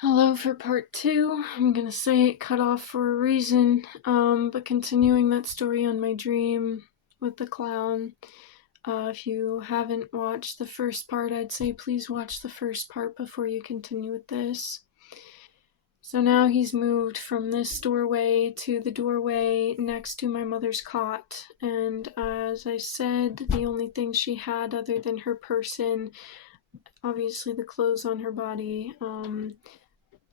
Hello for part two. I'm gonna say it cut off for a reason, but continuing that story on my dream with the clown. If you haven't watched the first part, I'd say please watch the first part before you continue with this. So now he's moved from this doorway to the doorway next to my mother's cot, and as I said, the only thing she had other than her person, obviously the clothes on her body,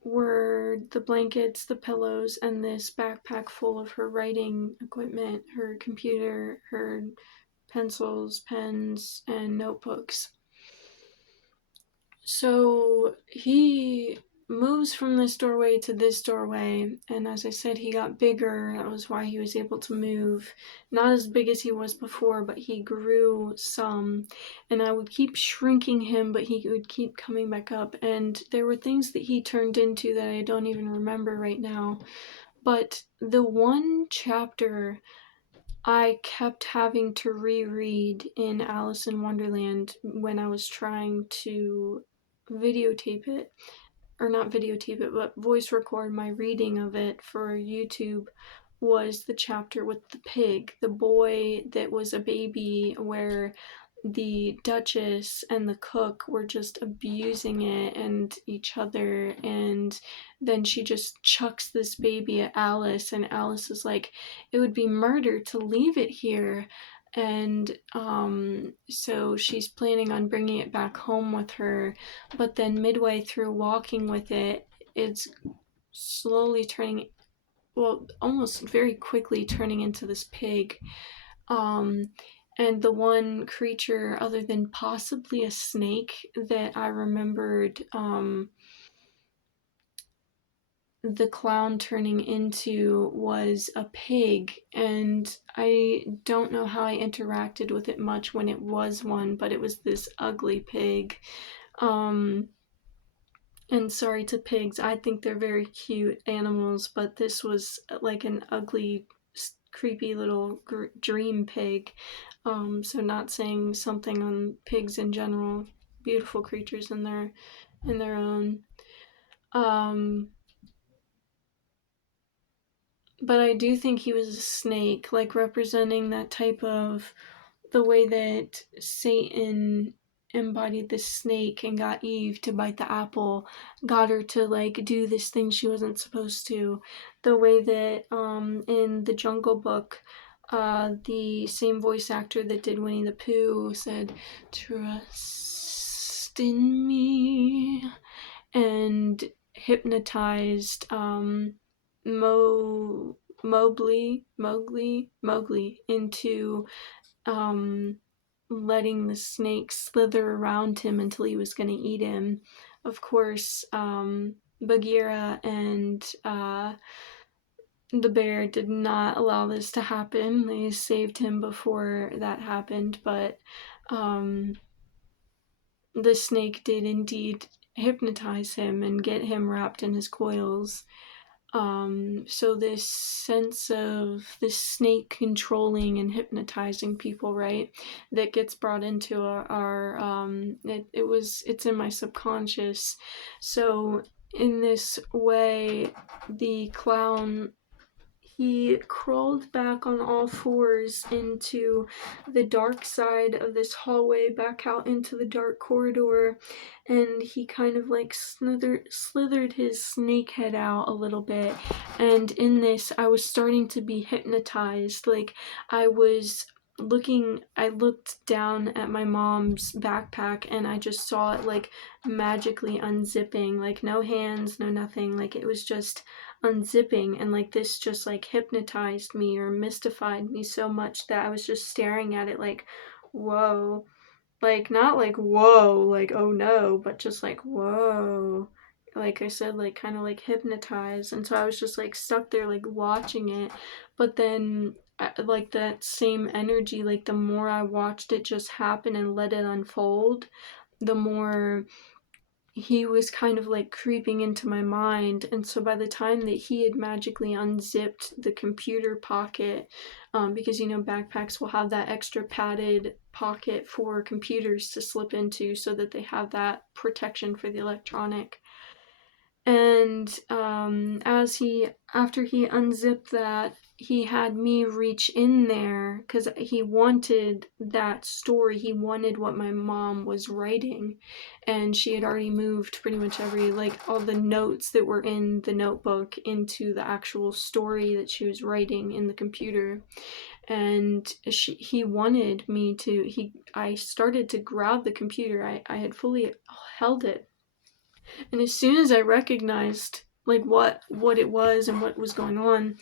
were the blankets, the pillows, and this backpack full of her writing equipment, her computer, her pencils, pens, and notebooks. So he moves from this doorway to this doorway, and as I said, he got bigger. That was why he was able to move. Not as big as he was before, but he grew some. And I would keep shrinking him, but he would keep coming back up. And there were things that he turned into that I don't even remember right now. But the one chapter I kept having to reread in Alice in Wonderland when I was trying to videotape it, or not videotape it, but voice record my reading of it for YouTube, was the chapter with the pig, the boy that was a baby, where the Duchess and the cook were just abusing it and each other, and then she just chucks this baby at Alice, and Alice is like, it would be murder to leave it here. And so she's planning on bringing it back home with her, but then midway through walking with it, it's slowly turning, well, almost very quickly turning into this pig. Um, and the one creature, other than possibly a snake, that I remembered the clown turning into was a pig. And I don't know how I interacted with it much when it was one, but it was this ugly pig. Um, and sorry to pigs, I think they're very cute animals, but this was like an ugly, creepy little dream pig. So not saying something on pigs in general, beautiful creatures in their own. Um, but I do think he was a snake, like representing that type of, the way that Satan embodied the snake and got Eve to bite the apple, got her to like do this thing she wasn't supposed to. The way that in the Jungle Book, the same voice actor that did Winnie the Pooh said, "Trust in me," and hypnotized Mowgli into um, letting the snake slither around him until he was going to eat him. Of course, Bagheera and the bear did not allow this to happen. They saved him before that happened, but um, the snake did indeed hypnotize him and get him wrapped in his coils. So this sense of this snake controlling and hypnotizing people, right, that gets brought into it's in my subconscious. So in this way, the clown, he crawled back on all fours into the dark side of this hallway, back out into the dark corridor, and he kind of like slithered his snake head out a little bit. And in this, I was starting to be hypnotized. Like, I looked down at my mom's backpack and I just saw it like magically unzipping, like no hands, no nothing, like it was just unzipping, and like this just like hypnotized me or mystified me so much that I was just staring at it like, whoa. Like, not like whoa, like oh no, but just like whoa. Like I said, like kind of like hypnotized. And so I was just like stuck there like watching it. But then like that same energy, like the more I watched it just happen and let it unfold, the more he was kind of like creeping into my mind. And so by the time that he had magically unzipped the computer pocket, because you know backpacks will have that extra padded pocket for computers to slip into so that they have that protection for the electronic. And after he unzipped that, he had me reach in there because he wanted that story. He wanted what my mom was writing, and she had already moved pretty much all the notes that were in the notebook into the actual story that she was writing in the computer. And he wanted me to, I started to grab the computer. I had fully held it, and as soon as I recognized like what it was and what was going on,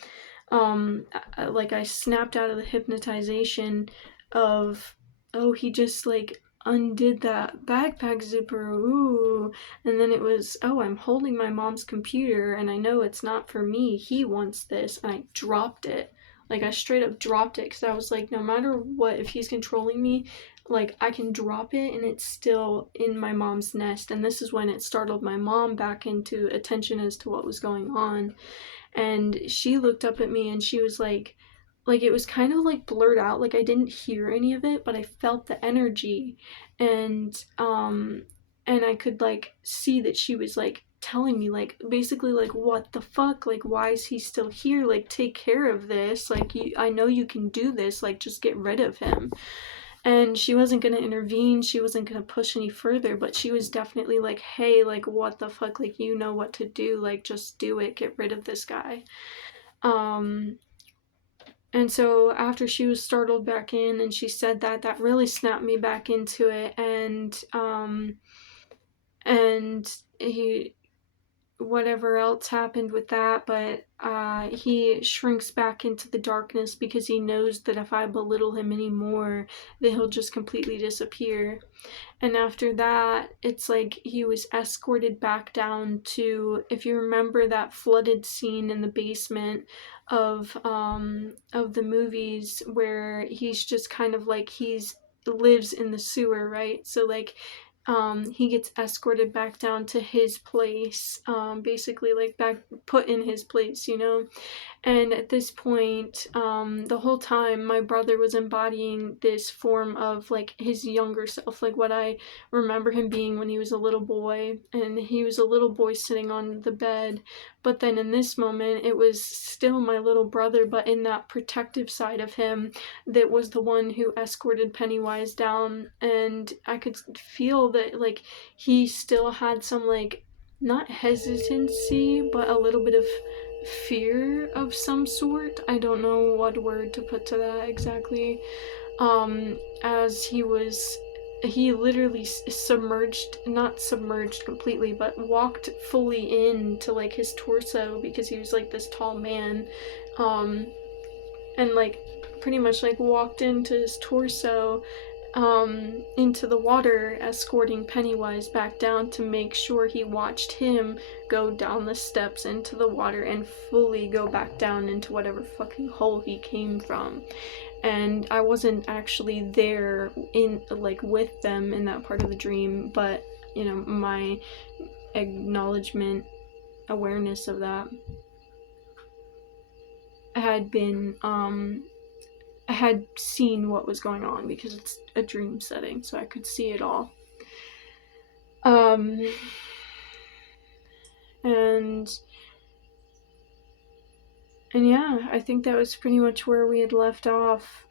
I snapped out of the hypnotization of, oh, he just like undid that backpack zipper, ooh. And then it was, oh, I'm holding my mom's computer and I know it's not for me, he wants this. And I dropped it. Like, I straight up dropped it because I was like, no matter what, if he's controlling me, like, I can drop it and it's still in my mom's nest. And this is when it startled my mom back into attention as to what was going on. And she looked up at me and she was like it was kind of like blurred out, like I didn't hear any of it, but I felt the energy. And I could like see that she was like telling me like basically like, what the fuck, like why is he still here, like take care of this, like I know you can do this, like just get rid of him. And she wasn't gonna intervene, she wasn't gonna push any further, but she was definitely like, hey, like what the fuck, like you know what to do, like just do it, get rid of this guy. And so after she was startled back in and she said that, that really snapped me back into it. And he, whatever else happened with that, but he shrinks back into the darkness because he knows that if I belittle him anymore, then he'll just completely disappear. And after that, it's like he was escorted back down to, if you remember that flooded scene in the basement of the movies where he's just kind of like, he's lives in the sewer, right? So like he gets escorted back down to his place, basically like back put in his place, you know. And at this point, the whole time, my brother was embodying this form of like his younger self, like what I remember him being when he was a little boy. And he was a little boy sitting on the bed. But then in this moment, it was still my little brother, but in that protective side of him that was the one who escorted Pennywise down. And I could feel that like he still had some like, not hesitancy, but a little bit of fear of some sort. I don't know what word to put to that exactly. As he literally submerged, not submerged completely, but walked fully into like his torso because he was like this tall man. And like pretty much like walked into his torso, into the water, escorting Pennywise back down to make sure he watched him go down the steps into the water and fully go back down into whatever fucking hole he came from. And I wasn't actually there in like with them in that part of the dream, but you know, my acknowledgement, awareness of that had been I had seen what was going on because it's a dream setting, so I could see it all. And yeah, I think that was pretty much where we had left off.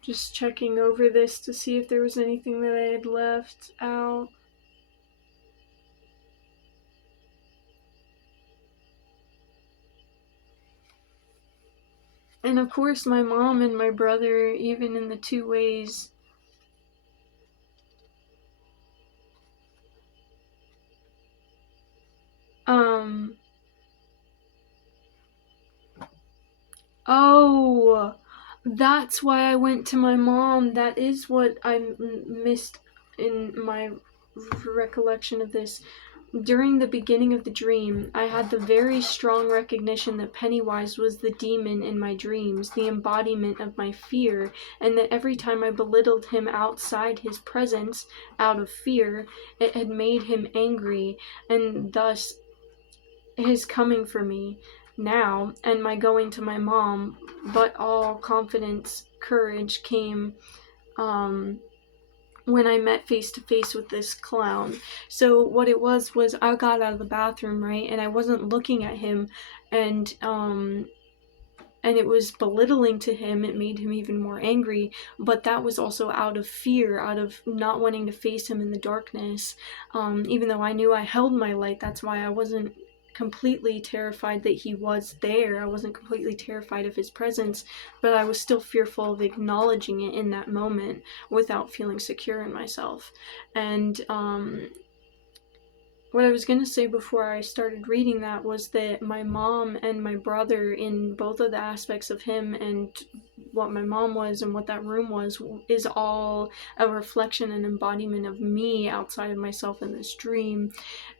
Just checking over this to see if there was anything that I had left out. And of course, my mom and my brother, even in the two ways. Oh, that's why I went to my mom. That is what I missed in my recollection of this. During the beginning of the dream, I had the very strong recognition that Pennywise was the demon in my dreams, the embodiment of my fear, and that every time I belittled him outside his presence, out of fear, it had made him angry, and thus his coming for me now, and my going to my mom, but all confidence, courage came when I met face to face with this clown. So what it was I got out of the bathroom, right, and I wasn't looking at him, and it was belittling to him. It made him even more angry, but that was also out of fear, out of not wanting to face him in the darkness. Even though I knew I held my light, that's why I wasn't completely terrified that he was there. I wasn't completely terrified of his presence, but I was still fearful of acknowledging it in that moment without feeling secure in myself. And what I was going to say before I started reading that was that my mom and my brother, in both of the aspects of him and what my mom was and what that room was, is all a reflection and embodiment of me outside of myself in this dream.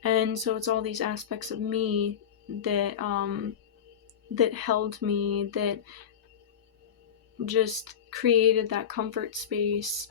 And so it's all these aspects of me that that held me, that just created that comfort space.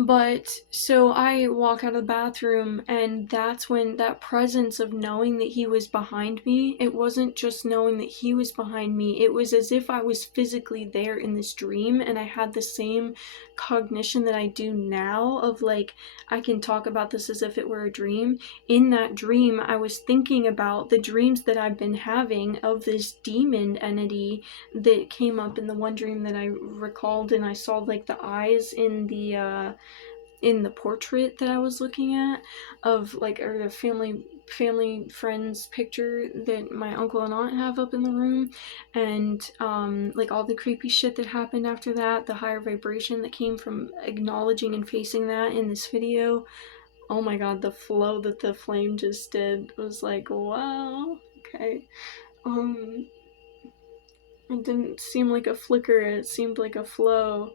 But so I walk out of the bathroom, and that's when that presence of knowing that he was behind me, it wasn't just knowing that he was behind me, it was as if I was physically there in this dream, and I had the same cognition that I do now of like, I can talk about this as if it were a dream. In that dream, I was thinking about the dreams that I've been having of this demon entity that came up in the one dream that I recalled, and I saw like the eyes in the portrait that I was looking at of like, or the family friends picture that my uncle and aunt have up in the room, and like all the creepy shit that happened after that, the higher vibration that came from acknowledging and facing that in this video. Oh my god, the flow that the flame just did was like, wow, okay. It didn't seem like a flicker, it seemed like a flow.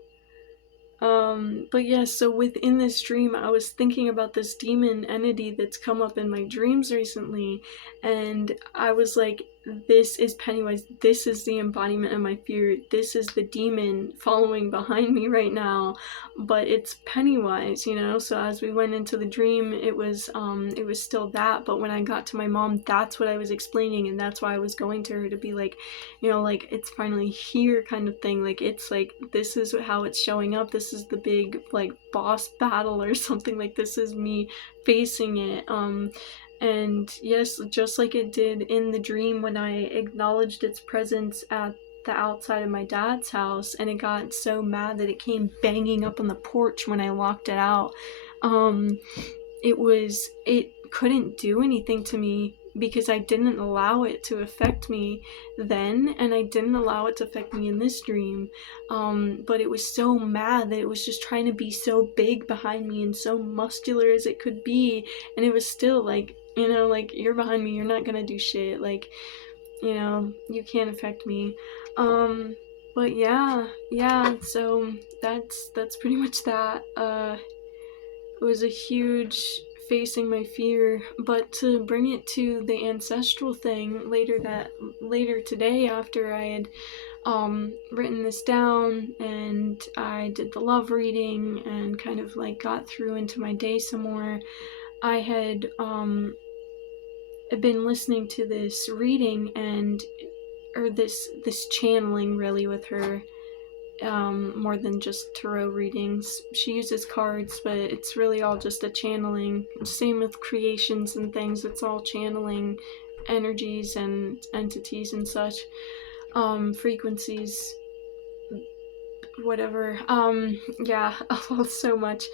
But yes, so within this dream, I was thinking about this demon entity that's come up in my dreams recently, and I was like, this is Pennywise, this is the embodiment of my fear, this is the demon following behind me right now, but it's Pennywise, you know? So as we went into the dream, it was still that, but when I got to my mom, that's what I was explaining, and that's why I was going to her to be like, you know, like, it's finally here kind of thing, like, it's like, this is how it's showing up, this is the big, like, boss battle or something, like, this is me facing it. And yes, just like it did in the dream when I acknowledged its presence at the outside of my dad's house, and it got so mad that it came banging up on the porch when I locked it out. It couldn't do anything to me because I didn't allow it to affect me then, and I didn't allow it to affect me in this dream. But it was so mad that it was just trying to be so big behind me and so muscular as it could be, and it was still like, you know, like, you're behind me, you're not gonna do shit, like, you know, you can't affect me. But yeah, so that's pretty much that. It was a huge facing my fear, but to bring it to the ancestral thing later today, after I had written this down and I did the love reading and kind of like got through into my day some more, I had been listening to this reading or this channeling really with her, more than just tarot readings. She uses cards, but it's really all just a channeling. Same with creations and things, it's all channeling energies and entities and such, frequencies, whatever. Yeah, so much.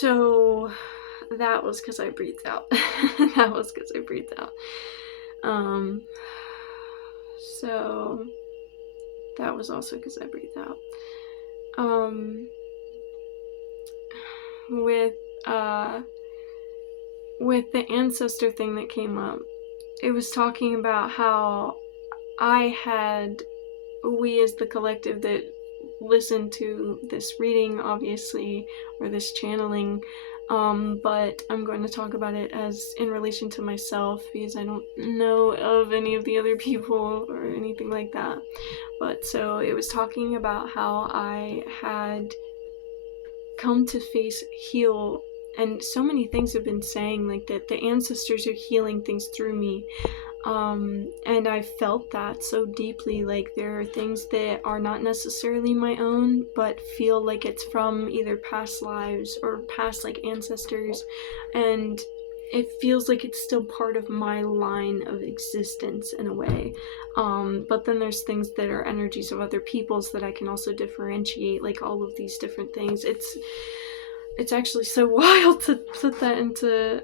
So that was because I breathed out. So that was also because I breathed out. With the ancestor thing that came up, it was talking about how we as the collective that listened to this reading, obviously, or this channeling, but I'm going to talk about it as in relation to myself because I don't know of any of the other people or anything like that. But so it was talking about how I had come to face, heal, and so many things have been saying like that the ancestors are healing things through me. And I felt that so deeply. Like there are things that are not necessarily my own, but feel like it's from either past lives or past like ancestors, and it feels like it's still part of my line of existence in a way. But then there's things that are energies of other people's that I can also differentiate, like all of these different things. It's actually so wild to put that into,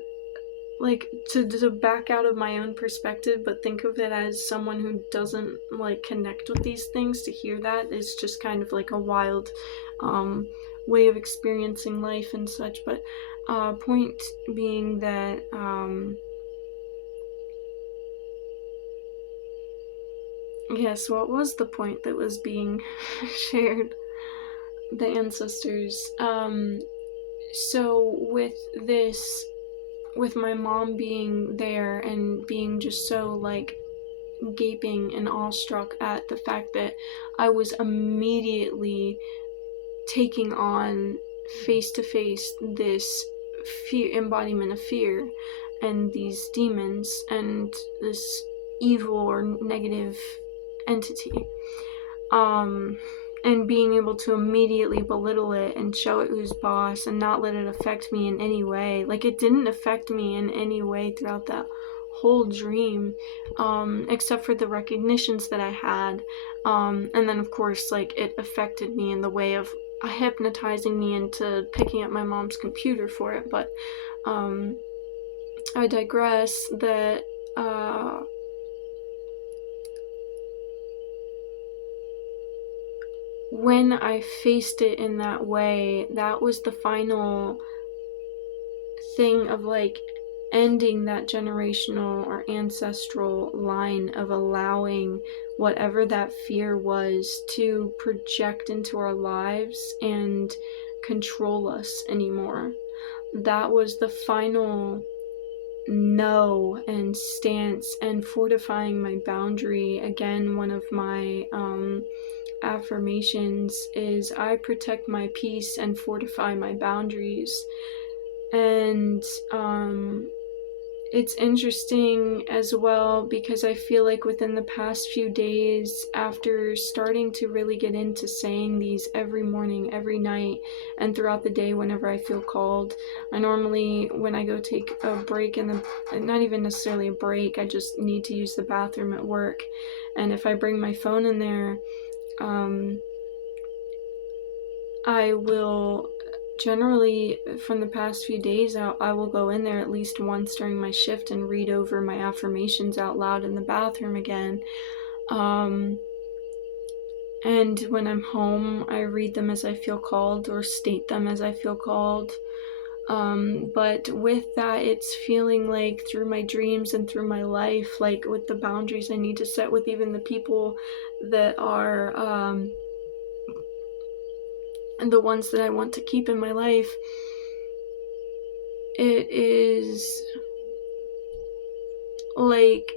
like, to back out of my own perspective, but think of it as someone who doesn't like connect with these things. To hear that is just kind of like a wild way of experiencing life and such. But point being that yes, what was the point that was being shared? The ancestors. So with this, with my mom being there and being just so like gaping and awestruck at the fact that I was immediately taking on face to face this fear, embodiment of fear, and these demons and this evil or negative entity, and being able to immediately belittle it and show it who's boss and not let it affect me in any way. Like, it didn't affect me in any way throughout that whole dream, except for the recognitions that I had, and then of course like it affected me in the way of hypnotizing me into picking up my mom's computer for it. But I digress. That when I faced it in that way, that was the final thing of like ending that generational or ancestral line of allowing whatever that fear was to project into our lives and control us anymore. That was the final no and stance, and fortifying my boundary. Again, one of my affirmations is I protect my peace and fortify my boundaries. And it's interesting as well because I feel like within the past few days, after starting to really get into saying these every morning, every night, and throughout the day whenever I feel called, I normally, when I go take a break in the, not even necessarily a break, I just need to use the bathroom at work, and if I bring my phone in there, I will generally, from the past few days, I will go in there at least once during my shift and read over my affirmations out loud in the bathroom again. And when I'm home, I read them as I feel called or state them as I feel called. But with that, it's feeling like through my dreams and through my life, like with the boundaries I need to set with even the people that are and the ones that I want to keep in my life, it is like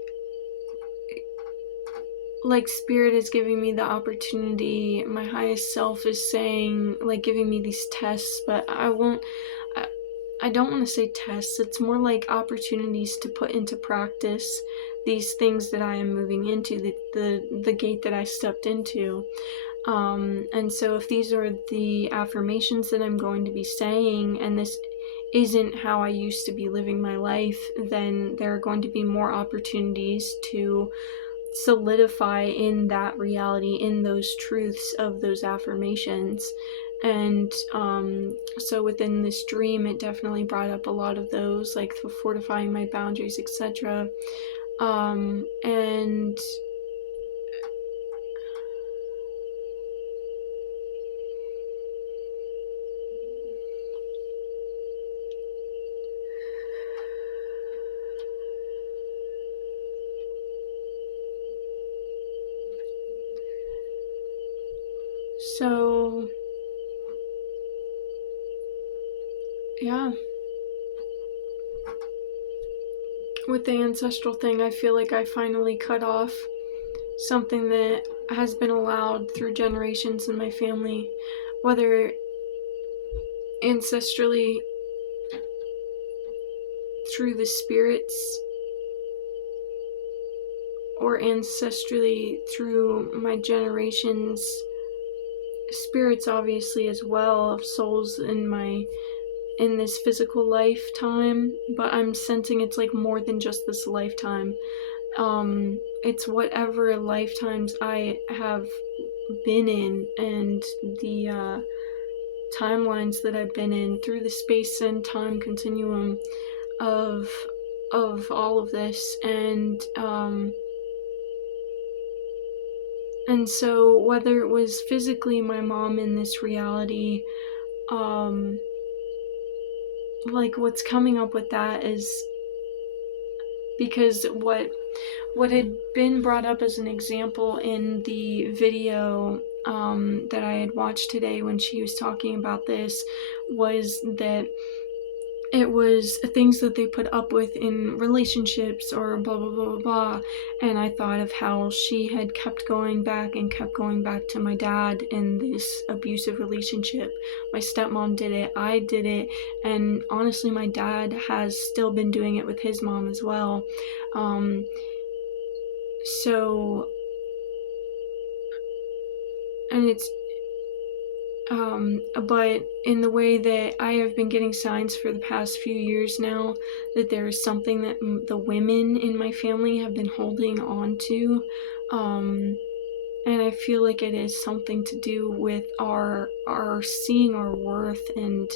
spirit is giving me the opportunity. My highest self is saying, like, giving me these tests, but I don't want to say tests. It's more like opportunities to put into practice these things that I am moving into, the gate that I stepped into. And so if these are the affirmations that I'm going to be saying, and this isn't how I used to be living my life, then there are going to be more opportunities to solidify in that reality, in those truths of those affirmations. And so within this dream, it definitely brought up a lot of those, like fortifying my boundaries, etc. And so, yeah. With the ancestral thing, I feel like I finally cut off something that has been allowed through generations in my family, whether ancestrally through the spirits, or ancestrally through my generations, spirits obviously as well, of souls in this physical lifetime, but I'm sensing it's like more than just this lifetime. It's whatever lifetimes I have been in, and the timelines that I've been in through the space and time continuum of all of this. And so whether it was physically my mom in this reality, like what's coming up with that is because what had been brought up as an example in the video that I had watched today when she was talking about this was that it was things that they put up with in relationships or blah blah blah blah blah. And I thought of how she had kept going back to my dad in this abusive relationship. My stepmom did it, I did it, and honestly my dad has still been doing it with his mom as well. And it's but in the way that I have been getting signs for the past few years now that there is something that the women in my family have been holding on to, and I feel like it is something to do with our seeing our worth and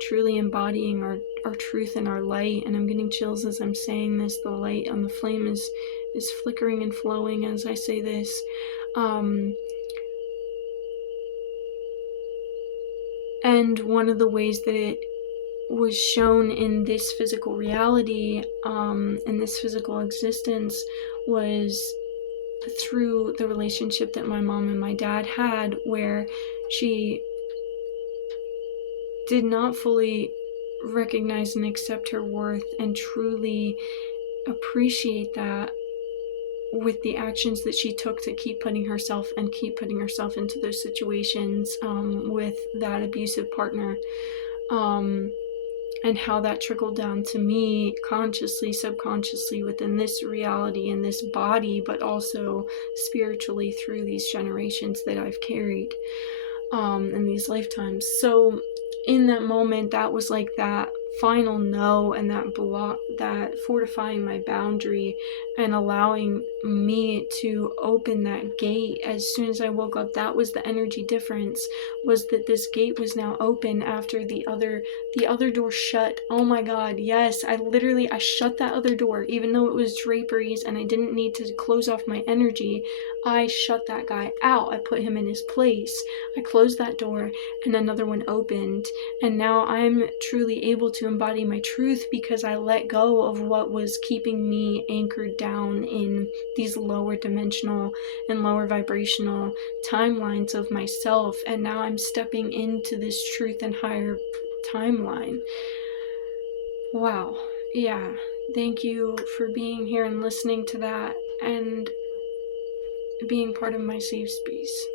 truly embodying our truth and our light. And I'm getting chills as I'm saying this. The light on the flame is flickering and flowing as I say this. And one of the ways that it was shown in this physical reality, in this physical existence, was through the relationship that my mom and my dad had, where she did not fully recognize and accept her worth and truly appreciate that with the actions that she took to keep putting herself into those situations with that abusive partner, and how that trickled down to me consciously, subconsciously within this reality in this body, but also spiritually through these generations that I've carried in these lifetimes. So in that moment, that was like that final no, and that block, that fortifying my boundary and allowing me to open that gate as soon as I woke up. That was the energy difference, was that this gate was now open after the other door shut. Oh my god, yes, I shut that other door even though it was draperies and I didn't need to close off my energy. I shut that guy out. I put him in his place. I closed that door and another one opened, and now I'm truly able to embody my truth because I let go of what was keeping me anchored down in these lower dimensional and lower vibrational timelines of myself, and now I'm stepping into this truth and higher timeline. Wow. Yeah. Thank you for being here and listening to that and being part of my safe space.